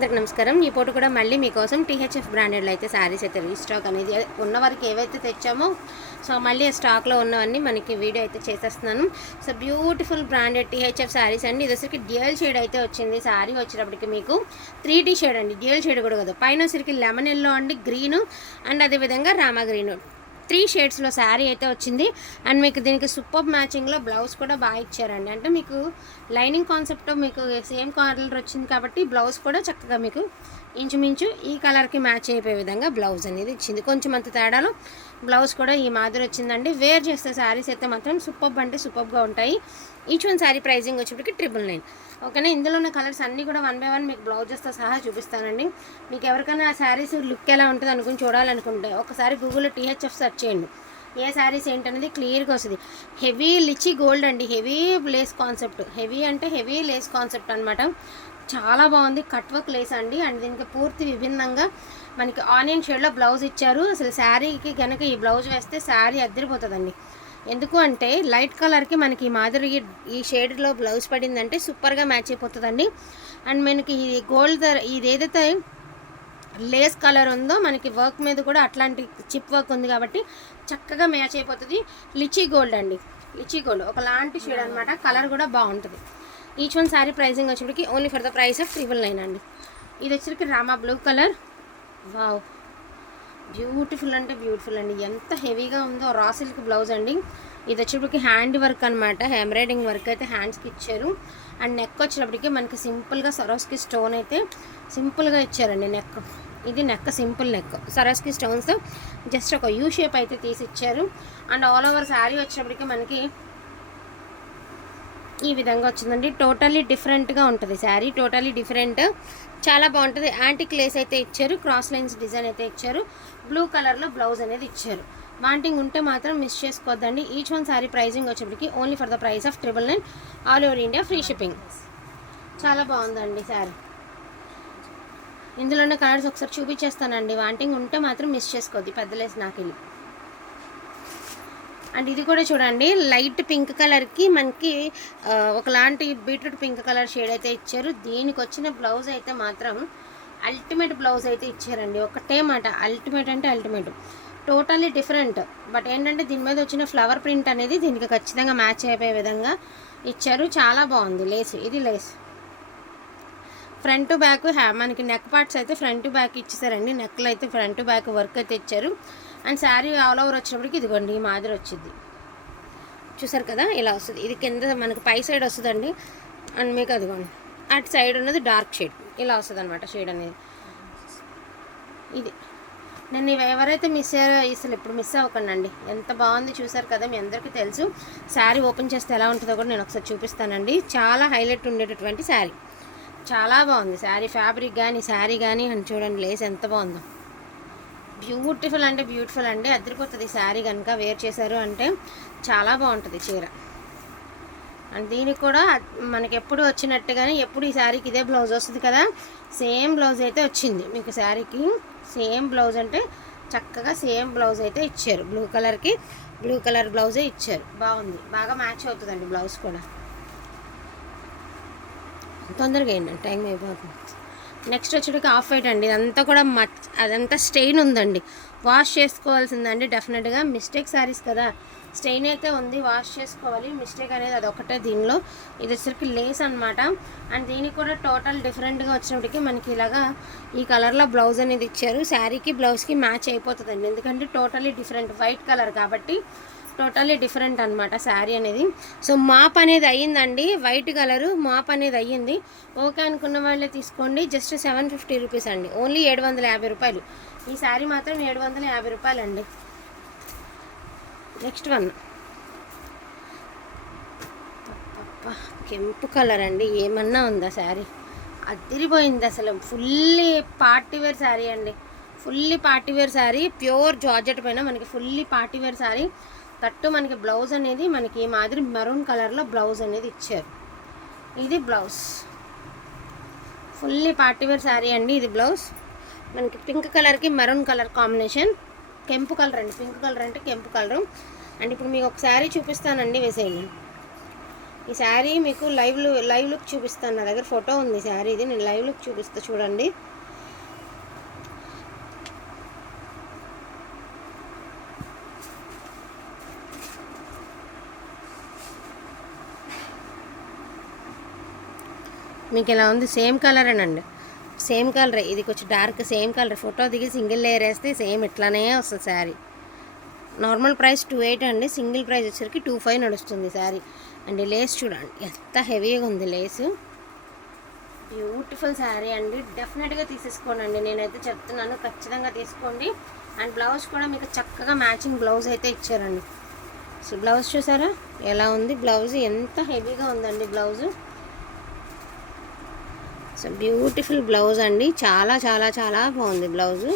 అందరికి నమస్కారం. ఈ పూట కూడా మళ్ళీ మీకోసం టీహెచ్ఎఫ్ బ్రాండెడ్లో అయితే శారీస్ అయితే రీస్టాక్ అనేది ఉన్న వరకు ఏవైతే తెచ్చామో సో మళ్ళీ స్టాక్లో ఉన్నవన్నీ మనకి వీడియో అయితే చేసేస్తున్నాను. So beautiful branded THF saris అండి. ఇది వచ్చరికి డ్యూయల్ షేడ్ అయితే వచ్చింది. శారీ వచ్చేటప్పటికి మీకు 3D షేడ్ అండి. డ్యూయల్ షేడ్ కూడా కదా, పైన వచ్చరికి లెమన్ ఎల్లో అండి, గ్రీను అండ్ అదేవిధంగా రామా గ్రీను 3 షేడ్స్లో శారీ అయితే వచ్చింది. అండ్ మీకు దీనికి సూపర్ మ్యాచింగ్లో బ్లౌజ్ కూడా బాగా ఇచ్చారండి. అంటే మీకు లైనింగ్ కాన్సెప్ట్ మీకు సేమ్ కలర్ వచ్చింది కాబట్టి బ్లౌజ్ కూడా చక్కగా మీకు ఇంచుమించు ఈ కలర్కి మ్యాచ్ అయిపోయే విధంగా బ్లౌజ్ అనేది ఇచ్చింది. కొంచెం అంత తేడాలో బ్లౌజ్ కూడా ఈ మాదిరి వచ్చిందండి. వేర్ చేస్తే శారీస్ అయితే మాత్రం సూపర్ అంటే సూపర్గా ఉంటాయి. ఈచ్ వన్ శారీ ప్రైజింగ్ వచ్చేప్పటికి 999. ఓకేనా. ఇందులో ఉన్న కలర్స్ అన్నీ కూడా 1 by 1 మీకు బ్లౌజెస్తో సహా చూపిస్తానండి. మీకు ఎవరికైనా ఆ శారీస్ లుక్ ఎలా ఉంటుంది అనుకుని చూడాలనుకుంటే ఒకసారి గూగుల్లో టీహెచ్ఎఫ్ సెర్చ్ చేయండి. ఏ శారీస్ ఏంటనేది క్లియర్గా వస్తుంది. హెవీ లిచి గోల్డ్ అండి, హెవీ లేస్ కాన్సెప్ట్. హెవీ అంటే హెవీ లేస్ కాన్సెప్ట్ అనమాట. చాలా బాగుంది. కట్ వర్క్ లేస్ అండి. అండ్ దీనికి పూర్తి విభిన్నంగా మనకి ఆనియన్ షేడ్లో బ్లౌజ్ ఇచ్చారు. అసలు శారీకి కనుక ఈ బ్లౌజ్ వేస్తే శారీ అద్దరిపోతుందండి. ఎందుకు అంటే లైట్ కలర్కి మనకి ఈ మాదిరి ఈ షేడ్లో బ్లౌజ్ పడిందంటే సూపర్గా మ్యాచ్ అయిపోతుందండి. అండ్ మనకి ఈ గోల్డ్ ఇది ఏదైతే లేస్ కలర్ ఉందో మనకి వర్క్ మీద కూడా అట్లాంటి చిప్ వర్క్ ఉంది కాబట్టి చక్కగా మ్యాచ్ అయిపోతుంది. లిచీ గోల్డ్ అండి, లిచీ గోల్డ్ ఒకలాంటి షేడ్ అనమాట. కలర్ కూడా బాగుంటుంది. ఈచ్ వన్ శారీ ప్రైజింగ్ వచ్చేటికి only for the price of 999 అండి. ఇది వచ్చరికి Rama blue colour. Wow, beautiful అంటే బ్యూటిఫుల్ అండి. ఎంత హెవీగా ఉందో. రా సిల్క్ బ్లౌజ్ అండి. ఇది వచ్చేప్పటికి హ్యాండ్ వర్క్ అనమాట. ఎంబ్రాయిడింగ్ వర్క్ అయితే హ్యాండ్స్కి ఇచ్చారు. అండ్ నెక్ వచ్చేటప్పటికి మనకి సింపుల్గా సరోస్కి స్టోన్ అయితే సింపుల్గా ఇచ్చారండి. నెక్ ఇది neck simple neck సరోస్కి stones just ఒక యూ షేప్ అయితే తీసి ఇచ్చారు. అండ్ ఆల్ ఓవర్ శారీ వచ్చేటప్పటికి మనకి ఈ విధంగా వచ్చిందండి. టోటల్లీ డిఫరెంట్గా ఉంటుంది శారీ, టోటల్లీ డిఫరెంట్, చాలా బాగుంటుంది. యాంటిక్ లేస్ అయితే ఇచ్చారు, క్రాస్ లైన్స్ డిజైన్ అయితే ఇచ్చారు, బ్లూ కలర్లో బ్లౌజ్ అనేది ఇచ్చారు. వాంటింగ్ ఉంటే మాత్రం మిస్ చేసుకోవద్దండి. ఈచ్ వన్ శారీ ప్రైజింగ్ వచ్చేప్పటికి only for the price of 999, all over India free shipping. చాలా బాగుందండి శారీ. ఇందులోనే కలర్స్ ఒకసారి చూపించేస్తానండి. వాంటింగ్ ఉంటే మాత్రం మిస్ చేసుకోవద్దు. పెద్ద లేస్ నాకెళ్ళి. అండ్ ఇది కూడా చూడండి, లైట్ పింక్ కలర్కి మనకి ఒకలాంటి బీట్రూట్ పింక్ కలర్ షేడ్ అయితే ఇచ్చారు. దీనికి వచ్చిన బ్లౌజ్ అయితే మాత్రం అల్టిమేట్ బ్లౌజ్ అయితే ఇచ్చారండి. ఒకటే మాట, అల్టిమేట్ అంటే అల్టిమేట్, టోటల్లీ డిఫరెంట్. బట్ ఏంటంటే దీని మీద వచ్చిన ఫ్లవర్ ప్రింట్ అనేది దీనికి ఖచ్చితంగా మ్యాచ్ అయిపోయే విధంగా ఇచ్చారు. చాలా బాగుంది లేస్. ఇది లేస్ ఫ్రంట్ టు బ్యాక్ మనకి నెక్ పార్ట్స్ అయితే ఫ్రంట్ టు బ్యాక్ ఇచ్చేసారండి. నెక్లో అయితే ఫ్రంట్ టు బ్యాక్ వర్క్ అయితే ఇచ్చారు. అండ్ శారీ ఆల్ ఓవర్ వచ్చినప్పటికి ఇదిగోండి ఈ మాదిరి వచ్చింది. చూసారు కదా, ఇలా వస్తుంది. ఇది కింద మనకి పై సైడ్ వస్తుందండి. అండ్ మీకు అదిగోండి అటు సైడ్ ఉన్నది డార్క్ షేడ్ ఇలా వస్తుంది అనమాట షేడ్ అనేది. ఇది నేను ఎవరైతే మిస్ అయ్యారో అసలు ఇప్పుడు మిస్ అవ్వకండి. ఎంత బాగుంది చూసారు కదా, మీ అందరికీ తెలుసు. శారీ ఓపెన్ చేస్తే ఎలా ఉంటుందో కూడా నేను ఒకసారి చూపిస్తానండి. చాలా హైలైట్ ఉండేటటువంటి శారీ, చాలా బాగుంది శారీ. ఫ్యాబ్రిక్ కానీ శారీ కానీ అని చూడండి, లేస్ ఎంత బాగుందో. బ్యూటిఫుల్ అంటే బ్యూటిఫుల్ అండి. అదిరిపోతుంది శారీ కనుక వేర్ చేశారు అంటే. చాలా బాగుంటుంది చీర. అండ్ దీనికి కూడా మనకి ఎప్పుడు వచ్చినట్టుగానే ఎప్పుడు ఈ శారీకి ఇదే బ్లౌజ్ వస్తుంది కదా, సేమ్ బ్లౌజ్ అయితే వచ్చింది మీకు శారీకి. సేమ్ బ్లౌజ్ అంటే చక్కగా సేమ్ బ్లౌజ్ అయితే ఇచ్చారు. బ్లూ కలర్కి బ్లూ కలర్ బ్లౌజే ఇచ్చారు. బాగుంది, బాగా మ్యాచ్ అవుతుందండి బ్లౌజ్ కూడా. తొందరగా ఏంటండి, టైం అయిపోతుంది. నెక్స్ట్ వచ్చేటికి ఆఫ్ వైట్ అండి. ఇదంతా కూడా అదంతా స్టెయిన్ ఉందండి, వాష్ చేసుకోవాల్సిందండి డెఫినెట్గా. మిస్టేక్ శారీస్ కదా, స్టెయిన్ అయితే ఉంది, వాష్ చేసుకోవాలి. మిస్టేక్ అనేది అదొకటే దీనిలో. ఇది వచ్చరికి లేస్ అనమాట. అండ్ దీనికి కూడా టోటల్ డిఫరెంట్గా వచ్చినప్పటికీ మనకి ఇలాగా ఈ కలర్లో బ్లౌజ్ అనేది ఇచ్చారు. శారీకి బ్లౌజ్కి మ్యాచ్ అయిపోతుందండి, ఎందుకంటే టోటల్లీ డిఫరెంట్ వైట్ కలర్ కాబట్టి టోటల్లీ డిఫరెంట్ అనమాట శారీ అనేది. సో మాప్ అనేది అయ్యిందండి, వైట్ కలరు మాప్ అనేది అయ్యింది. ఓకే అనుకున్న వాళ్ళే తీసుకోండి. జస్ట్ 750 రూపీస్ అండి, ఓన్లీ 750 రూపాయలు. ఈ శారీ మాత్రం 750 రూపాయలు అండి. నెక్స్ట్ వన్ కెంపు కలర్ అండి. ఏమన్నా ఉందా శారీ, అదిరిపోయింది అసలు. ఫుల్లీ పార్టీవేర్ శారీ అండి, fully party wear sari. Pure georgette పైన మనకి ఫుల్లీ పార్టీవేర్ శారీ. తట్టు మనకి బ్లౌజ్ అనేది మనకి మాదిరి మెరూన్ కలర్లో బ్లౌజ్ అనేది ఇచ్చారు. ఇది బ్లౌజ్, ఫుల్లీ పార్టీవేర్ శారీ అండి. ఇది బ్లౌజ్ మనకి పింక్ కలర్కి మెరూన్ కలర్ కాంబినేషన్. కెంపు కలర్ అండి, పింక్ కలర్ అంటే కెంపు కలరు. అండ్ ఇప్పుడు మీకు ఒక శారీ చూపిస్తానండి, వేసేయండి. ఈ శారీ మీకు లైవ్ లుక్ చూపిస్తాను. నా దగ్గర ఫోటో ఉంది శారీ, ఇది నేను లైవ్ లుక్ చూపిస్తా చూడండి. మీకు ఇలా ఉంది, సేమ్ కలరేనండి, సేమ్ కలరే. ఇది కొంచెం డార్క్ సేమ్ కలర్. ఫోటో దిగి సింగిల్ లేయర్ వేస్తే సేమ్ ఇట్లానే వస్తుంది శారీ. నార్మల్ ప్రైస్ 28 అండి, సింగిల్ ప్రైస్ వచ్చేసరికి 25 నడుస్తుంది శారీ. అండ్ లేస్ చూడండి ఎంత హెవీగా ఉంది లేసు. బ్యూటిఫుల్ శారీ అండి, డెఫినెట్గా తీసేసుకోండి అండి, నేనైతే చెప్తున్నాను, ఖచ్చితంగా తీసుకోండి. అండ్ బ్లౌజ్ కూడా మీకు చక్కగా మ్యాచింగ్ బ్లౌజ్ అయితే ఇచ్చారండి. సో బ్లౌజ్ చూసారా ఎలా ఉంది, బ్లౌజ్ ఎంత హెవీగా ఉందండి బ్లౌజు. సో బ్యూటిఫుల్ బ్లౌజ్ అండి, చాలా చాలా చాలా బాగుంది బ్లౌజు,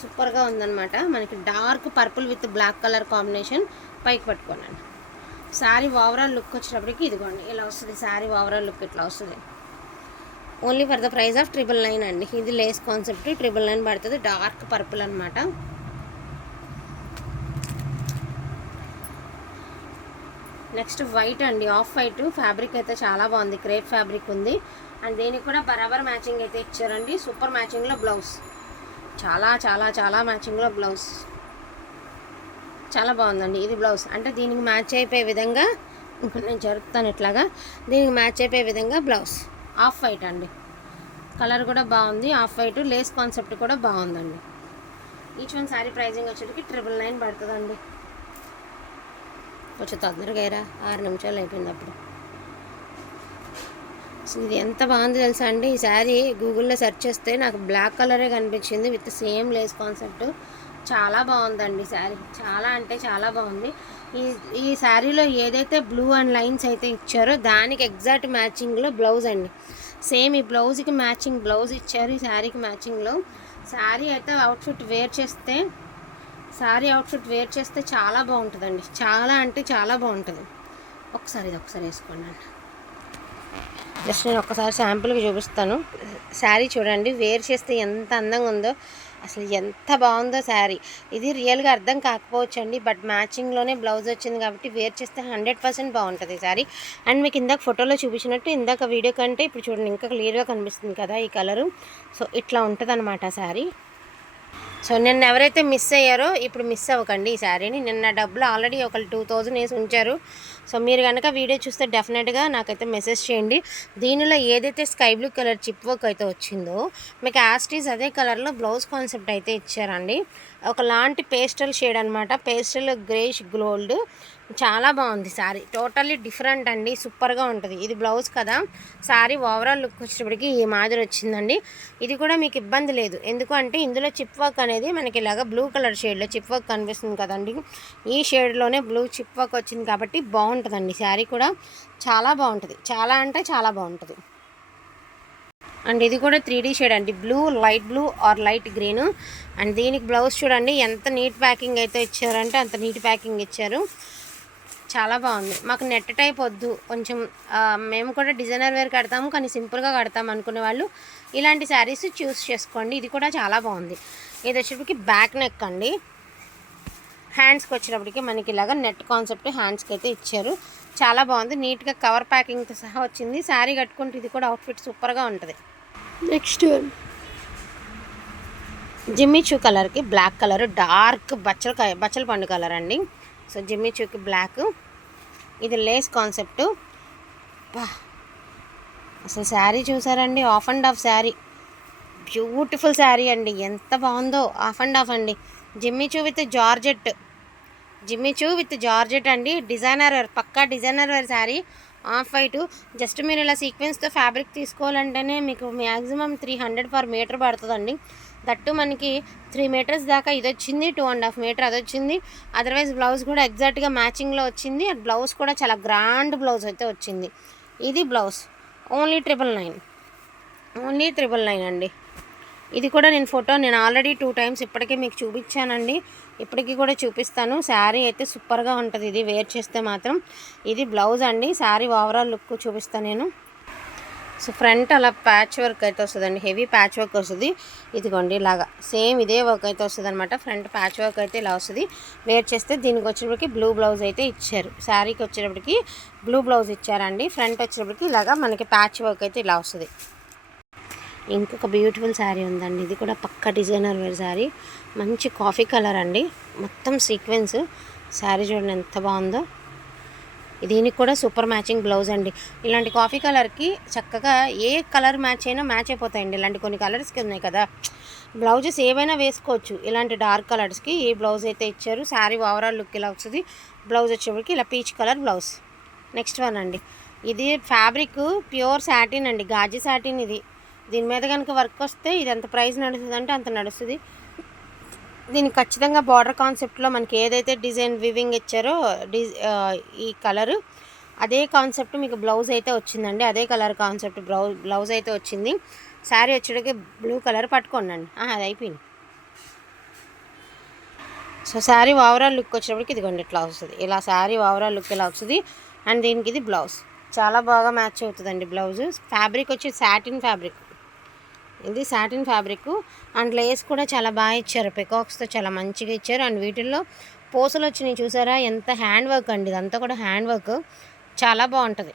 సూపర్గా ఉందన్నమాట. మనకి dark purple with black colour combination. పైకి పట్టుకోండి. శారీ ఓవరాల్ లుక్ వచ్చేటప్పటికి ఇదిగోండి ఇలా వస్తుంది. శారీ ఓవరాల్ లుక్ ఇట్లా వస్తుంది. Only for the price of 999 అండి. ఇది లేస్ కాన్సెప్ట్ 999 పడుతుంది. డార్క్ పర్పుల్ అనమాట. నెక్స్ట్ వైట్ అండి, ఆఫ్ వైట్ ఫ్యాబ్రిక్ అయితే చాలా బాగుంది, క్రేప్ ఫ్యాబ్రిక్ ఉంది. అండ్ దీనికి కూడా బరాబర్ మ్యాచింగ్ అయితే ఇచ్చారండి. సూపర్ మ్యాచింగ్లో బ్లౌజ్, చాలా చాలా చాలా మ్యాచింగ్లో బ్లౌజ్ చాలా బాగుందండి. ఇది బ్లౌజ్ అంటే దీనికి మ్యాచ్ అయిపోయే విధంగా, నేను జరుపుతాను ఇట్లాగా, దీనికి మ్యాచ్ అయిపోయే విధంగా బ్లౌజ్. ఆఫ్ వైట్ అండి, కలర్ కూడా బాగుంది, ఆఫ్ వైట్ లేస్ కాన్సెప్ట్ కూడా బాగుందండి. ఈచ్ వన్ శారీ ప్రైజింగ్ వచ్చేటికి 999 పడుతుందండి. కొంచెం తొందరగా అయ్యారా, 6 నిమిషాలు అయిపోయింది అప్పుడు. ఇది ఎంత బాగుంది తెలుసా అండి. ఈ శారీ గూగుల్లో సెర్చ్ చేస్తే నాకు బ్లాక్ కలరే కనిపించింది విత్ సేమ్ లేస్ కాన్సెప్ట్. చాలా బాగుందండి శారీ, చాలా అంటే చాలా బాగుంది. ఈ శారీలో ఏదైతే బ్లూ అండ్ లైన్స్ అయితే ఇచ్చారో దానికి ఎగ్జాక్ట్ మ్యాచింగ్లో బ్లౌజ్ అండి. సేమ్ ఈ బ్లౌజ్కి మ్యాచింగ్ బ్లౌజ్ ఇచ్చారు ఈ శారీకి మ్యాచింగ్లో. శారీ అయితే అవుట్ఫిట్ వేర్ చేస్తే చాలా బాగుంటుందండి, చాలా అంటే చాలా బాగుంటుంది. ఒకసారి వేసుకోండి అండి. జస్ట్ నేను ఒక్కసారి శాంపుల్గా చూపిస్తాను. శారీ చూడండి, వేర్ చేస్తే ఎంత అందంగా ఉందో, అసలు ఎంత బాగుందో శారీ. ఇది రియల్గా అర్థం కాకపోవచ్చు అండి, బట్ మ్యాచింగ్లోనే బ్లౌజ్ వచ్చింది కాబట్టి వేర్ చేస్తే 100% బాగుంటుంది ఈ శారీ. అండ్ మీకు ఇందాక ఫోటోలో చూపించినట్టు, ఇందాక వీడియో కంటే ఇప్పుడు చూడండి ఇంకా క్లియర్గా కనిపిస్తుంది కదా ఈ కలరు. సో ఇట్లా ఉంటుంది అన్నమాట శారీ. సో నిన్న ఎవరైతే మిస్ అయ్యారో ఇప్పుడు మిస్ అవ్వకండి ఈ శారీని. నిన్న డబ్బులు ఆల్రెడీ ఒకళ్ళు 2000 వేసి ఉంచారు. సో మీరు కనుక వీడియో చూస్తే డెఫినెట్గా నాకైతే మెసేజ్ చేయండి. దీనిలో ఏదైతే sky blue colour chip work అయితే వచ్చిందో మీకు యాస్టీస్ అదే కలర్లో బ్లౌజ్ కాన్సెప్ట్ అయితే ఇచ్చారండి. ఒకలాంటి పేస్టల్ షేడ్ అనమాట, పేస్టల్ గ్రేష్ గోల్డ్. చాలా బాగుంది శారీ, టోటల్లీ డిఫరెంట్ అండి, సూపర్గా ఉంటుంది. ఇది బ్లౌజ్ కదా, శారీ ఓవరాల్ లుక్ వచ్చేటప్పటికి ఈ మాదిరి వచ్చిందండి. ఇది కూడా మీకు ఇబ్బంది లేదు, ఎందుకంటే ఇందులో చిప్ వర్క్ అనేది మనకి ఇలాగ బ్లూ కలర్ షేడ్లో చిప్ వర్క్ కనిపిస్తుంది కదండి. ఈ షేడ్లోనే బ్లూ చిప్ వర్క్ వచ్చింది కాబట్టి బాగుంటుందండి శారీ కూడా, చాలా బాగుంటుంది, చాలా అంటే చాలా బాగుంటుంది. అండ్ ఇది కూడా 3D షేడ్ అండి, blue, light blue or light green. And దీనికి బ్లౌజ్ చూడండి ఎంత నీట్ ప్యాకింగ్ అయితే ఇచ్చారంటే అంత నీట్ ప్యాకింగ్ ఇచ్చారు, చాలా బాగుంది. మాకు నెట్ టైప్ వద్దు, కొంచెం మేము కూడా డిజైనర్ వేర్ కడతాము కానీ సింపుల్గా కడతాము అనుకునే వాళ్ళు ఇలాంటి శారీస్ చూస్ చేసుకోండి. ఇది కూడా చాలా బాగుంది. ఇది వచ్చేటప్పటికి బ్యాక్ నెక్ అండి. హ్యాండ్స్కి వచ్చేటప్పటికి మనకి ఇలాగ నెట్ కాన్సెప్ట్ హ్యాండ్స్కి అయితే ఇచ్చారు, చాలా బాగుంది. నీట్గా కవర్ ప్యాకింగ్తో సహా వచ్చింది. శారీ కట్టుకుంటే ఇది కూడా అవుట్ఫిట్ సూపర్గా ఉంటుంది. నెక్స్ట్ జిమ్మి చూ కలర్కి బ్లాక్ కలర్, డార్క్ బచ్చల పండు కలర్ అండి. సో జిమ్మి చూకి బ్లాక్, ఇది లేస్ కాన్సెప్ట్. అసలు శారీ చూసారండి, half and half sari, beautiful sari అండి, ఎంత బాగుందో. ఆఫ్ అండ్ ఆఫ్ అండి, జిమ్మి చూ విత్ జార్జెట్ అండి. డిజైనర్ వేర్, పక్కా designer wear sari, off white. Just మీరు ఇలా సీక్వెన్స్తో ఫ్యాబ్రిక్ తీసుకోవాలంటేనే మీకు మ్యాక్సిమం 300 పర్ మీటర్ పడుతుందండి. దట్టు మనకి 3 మీటర్స్ దాకా ఇది వచ్చింది, 2.5 మీటర్ అది వచ్చింది. అదర్వైజ్ బ్లౌజ్ కూడా ఎగ్జాక్ట్గా మ్యాచింగ్లో వచ్చింది. బ్లౌజ్ కూడా చాలా గ్రాండ్ బ్లౌజ్ అయితే వచ్చింది. ఇది బ్లౌజ్ ఓన్లీ 999 అండి. ఇది కూడా నేను ఆల్రెడీ 2 టైమ్స్ ఇప్పటికే మీకు చూపించానండి, ఇప్పటికీ కూడా చూపిస్తాను. శారీ అయితే సూపర్గా ఉంటుంది ఇది వేర్ చేస్తే మాత్రం. ఇది బ్లౌజ్ అండి, శారీ ఓవరాల్ లుక్ చూపిస్తాను నేను. సో ఫ్రంట్ అలా ప్యాచ్ వర్క్ అయితే వస్తుందండి, హెవీ ప్యాచ్ వర్క్ వస్తుంది. ఇదిగోండి ఇలాగా సేమ్ ఇదే వర్క్ అయితే వస్తుంది అనమాట. ఫ్రంట్ ప్యాచ్ వర్క్ అయితే ఇలా వస్తుంది. వేర్ చేస్తే దీనికి వచ్చేటప్పటికి బ్లూ బ్లౌజ్ అయితే ఇచ్చారు. శారీకి వచ్చేటప్పటికి బ్లూ బ్లౌజ్ ఇచ్చారండి. ఫ్రంట్ వచ్చేటప్పటికి ఇలాగా మనకి ప్యాచ్ వర్క్ అయితే ఇలా వస్తుంది. ఇంకొక బ్యూటిఫుల్ శారీ ఉందండి. ఇది కూడా పక్క డిజైనర్ వేర్ శారీ, మంచి కాఫీ కలర్ అండి, మొత్తం సీక్వెన్స్. శారీ చూడండి ఎంత బాగుందో. దీనికి కూడా సూపర్ మ్యాచింగ్ బ్లౌజ్ అండి. ఇలాంటి కాఫీ కలర్కి చక్కగా ఏ కలర్ మ్యాచ్ అయినా మ్యాచ్ అయిపోతాయండి. ఇలాంటి కొన్ని కలర్స్కి ఉన్నాయి కదా, బ్లౌజెస్ ఏవైనా వేసుకోవచ్చు. ఇలాంటి డార్క్ కలర్స్కి ఈ బ్లౌజ్ అయితే ఇచ్చారు. శారీ ఓవరాల్ లుక్ ఇలా వస్తుంది. బ్లౌజ్ వచ్చేప్పటికి ఇలా peach colour blouse. Next one అండి, ఇది ఫ్యాబ్రిక్ ప్యూర్ సాటిన్ అండి, గాజీ సాటిన్. ఇది దీని మీద కనుక వర్క్ వస్తే ఇది ఎంత ప్రైస్ నడుస్తుంది అంటే అంత నడుస్తుంది. దీనికి ఖచ్చితంగా బార్డర్ కాన్సెప్ట్లో మనకి ఏదైతే డిజైన్ వివింగ్ ఇచ్చారో ఈ కలరు అదే కాన్సెప్ట్ మీకు బ్లౌజ్ అయితే వచ్చిందండి. అదే కలర్ కాన్సెప్ట్ బ్లౌజ్ అయితే వచ్చింది. శారీ వచ్చేటికి బ్లూ కలర్ పట్టుకోండి. అది అయిపోయింది. సో శారీ ఓవరాల్ లుక్ వచ్చేటప్పటికి ఇదిగోండి ఇట్లా వస్తుంది. ఇలా శారీ ఓవరాల్ లుక్ ఇలా వస్తుంది. అండ్ దీనికి ఇది బ్లౌజ్ చాలా బాగా మ్యాచ్ అవుతుందండి. బ్లౌజ్ ఫ్యాబ్రిక్ వచ్చి సాటిన్ ఫ్యాబ్రిక్, ఇది సాటిన్ ఫ్యాబ్రిక్. అండ్ లేస్ కూడా చాలా బాగా ఇచ్చారు, పికాక్స్తో చాలా మంచిగా ఇచ్చారు. అండ్ వీటిల్లో పూసలు వచ్చినాయి చూసారా, ఎంత హ్యాండ్ వర్క్ అండి. ఇదంతా కూడా హ్యాండ్ వర్క్, చాలా బాగుంటుంది.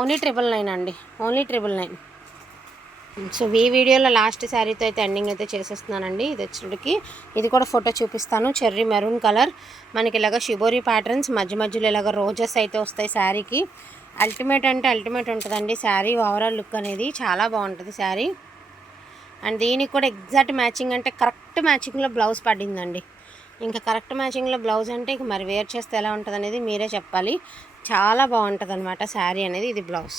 ఓన్లీ 999 అండి, ఓన్లీ 999. సో ఈ వీడియోలో లాస్ట్ శారీతో అయితే ఎండింగ్ అయితే చేసేస్తున్నానండి. ఇది వచ్చేటికి ఇది కూడా ఫోటో చూపిస్తాను. చెర్రీ మెరూన్ కలర్, మనకి ఇలాగ షిబోరీ ప్యాటర్న్స్, మధ్య మధ్యలో ఇలాగ రోజెస్ అయితే వస్తాయి శారీకి. అల్టిమేట్ అంటే అల్టిమేట్ ఉంటుందండి శారీ ఓవరాల్ లుక్ అనేది, చాలా బాగుంటుంది శారీ. అండ్ దీనికి కూడా ఎగ్జాక్ట్ మ్యాచింగ్ అంటే కరెక్ట్ మ్యాచింగ్లో బ్లౌజ్ పడిందండి. ఇంకా కరెక్ట్ మ్యాచింగ్లో బ్లౌజ్ అంటే ఇక మరి వేర్ చేస్తే ఎలా ఉంటుంది అనేది మీరే చెప్పాలి. చాలా బాగుంటుంది అనమాట శారీ అనేది. ఇది బ్లౌజ్.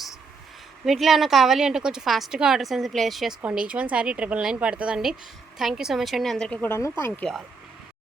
వీటిలో ఏమైనా కావాలి అంటే కొంచెం ఫాస్ట్గా ఆర్డర్స్ అనేది ప్లేస్ చేసుకోండి. ఈచ్ వన్ శారీ 999 పడుతుందండి. థ్యాంక్ యూ సో మచ్ అండి అందరికీ కూడాను. Thank you all.